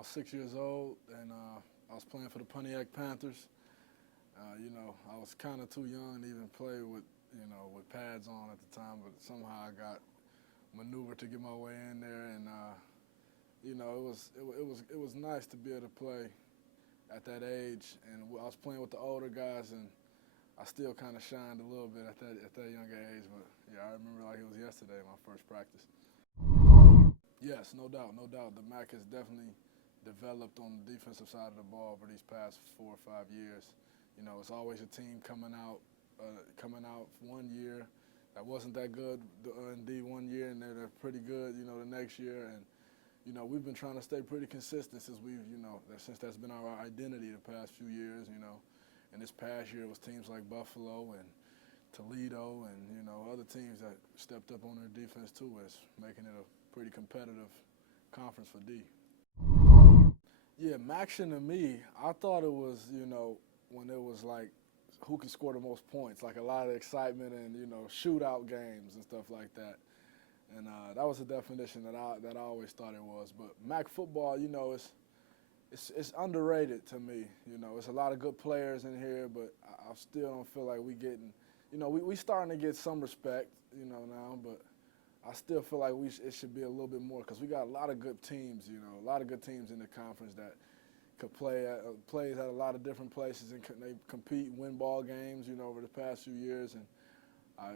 was 6 years old, and I was playing for the Pontiac Panthers. I was kind of too young to even play with pads on at the time, but somehow I got maneuvered to get my way in there, and it was nice to be able to play at that age. And I was playing with the older guys, and I still kind of shined a little bit at that younger age. But yeah, I remember like it was yesterday, my first practice. Yes, no doubt, no doubt. The MAC has definitely developed on the defensive side of the ball over these past 4 or 5 years. It's always a team coming out 1 year that wasn't that good in D1 year, and they're pretty good, the next year. And we've been trying to stay pretty consistent since since that's been our identity the past few years. And this past year it was teams like Buffalo and Toledo and other teams that stepped up on their defense too, is making it a pretty competitive conference for D. Yeah, MACtion to me, I thought it was, when it was like who can score the most points, like a lot of excitement and, shootout games and stuff like that. And that was a definition that I always thought it was. But MAC football, it's underrated to me. It's a lot of good players in here, but I still don't feel like we getting, we starting to get some respect, now, but I still feel like it should be a little bit more, because we got a lot of good teams, a lot of good teams in the conference that could plays at a lot of different places, and they compete and win ball games, over the past few years. And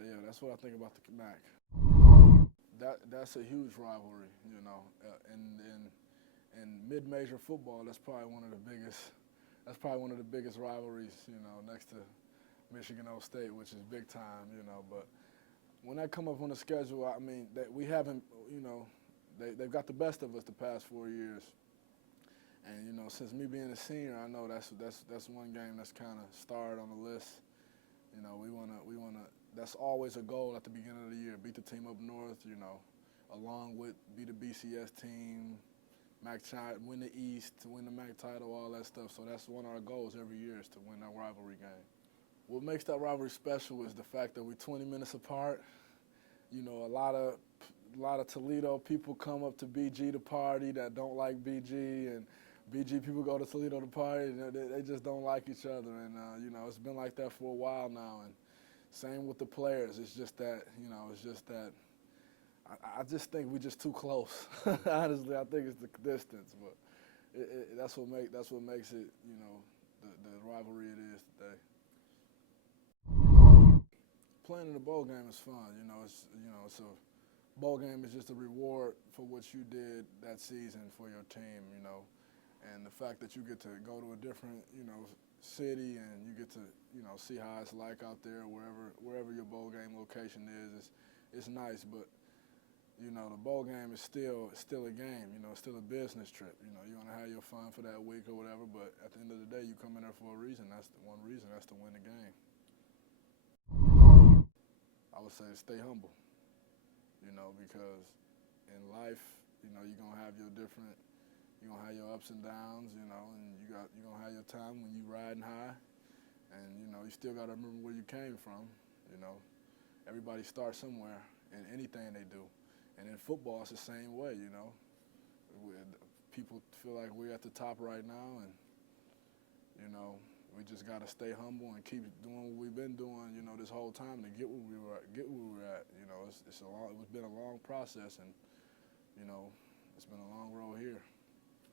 yeah, that's what I think about the MAC. That's a huge rivalry, in mid-major football. That's probably one of the biggest. That's probably one of the biggest rivalries, next to Michigan State, which is big time, But when that come up on the schedule, I mean, we haven't, they've got the best of us the past 4 years. And since me being a senior, I know that's one game that's kind of starred on the list. We wanna. That's always a goal at the beginning of the year: beat the team up north. Along with beat the BCS team, MACtion, win the East, to win the MAC title, all that stuff. So that's one of our goals every year, is to win that rivalry game. What makes that rivalry special is the fact that we're 20 minutes apart. A lot of Toledo people come up to BG to party that don't like BG, and BG people go to Toledo to party, and they just don't like each other. And it's been like that for a while now. And same with the players. It's just that I just think we're just too close. Honestly, I think it's the distance, but that's what makes it, the rivalry it is today. Playing in a bowl game is fun. It's a bowl game is just a reward for what you did that season for your team. And the fact that you get to go to a different, city, and you get to, see how it's like out there, wherever your bowl game location is, it's nice. But the bowl game is still a game. It's still a business trip. You want to have your fun for that week or whatever. But at the end of the day, you come in there for a reason. That's the one reason. That's to win the game. I would say stay humble. Because in life, you're gonna have your different. You're gonna have your ups and downs, and you're gonna have your time when you riding high, and you still gotta remember where you came from. Everybody starts somewhere in anything they do, and in football it's the same way. People feel like we're at the top right now, and we just gotta stay humble and keep doing what we've been doing, this whole time to get where we were at. It's been a long process, and it's been a long road here.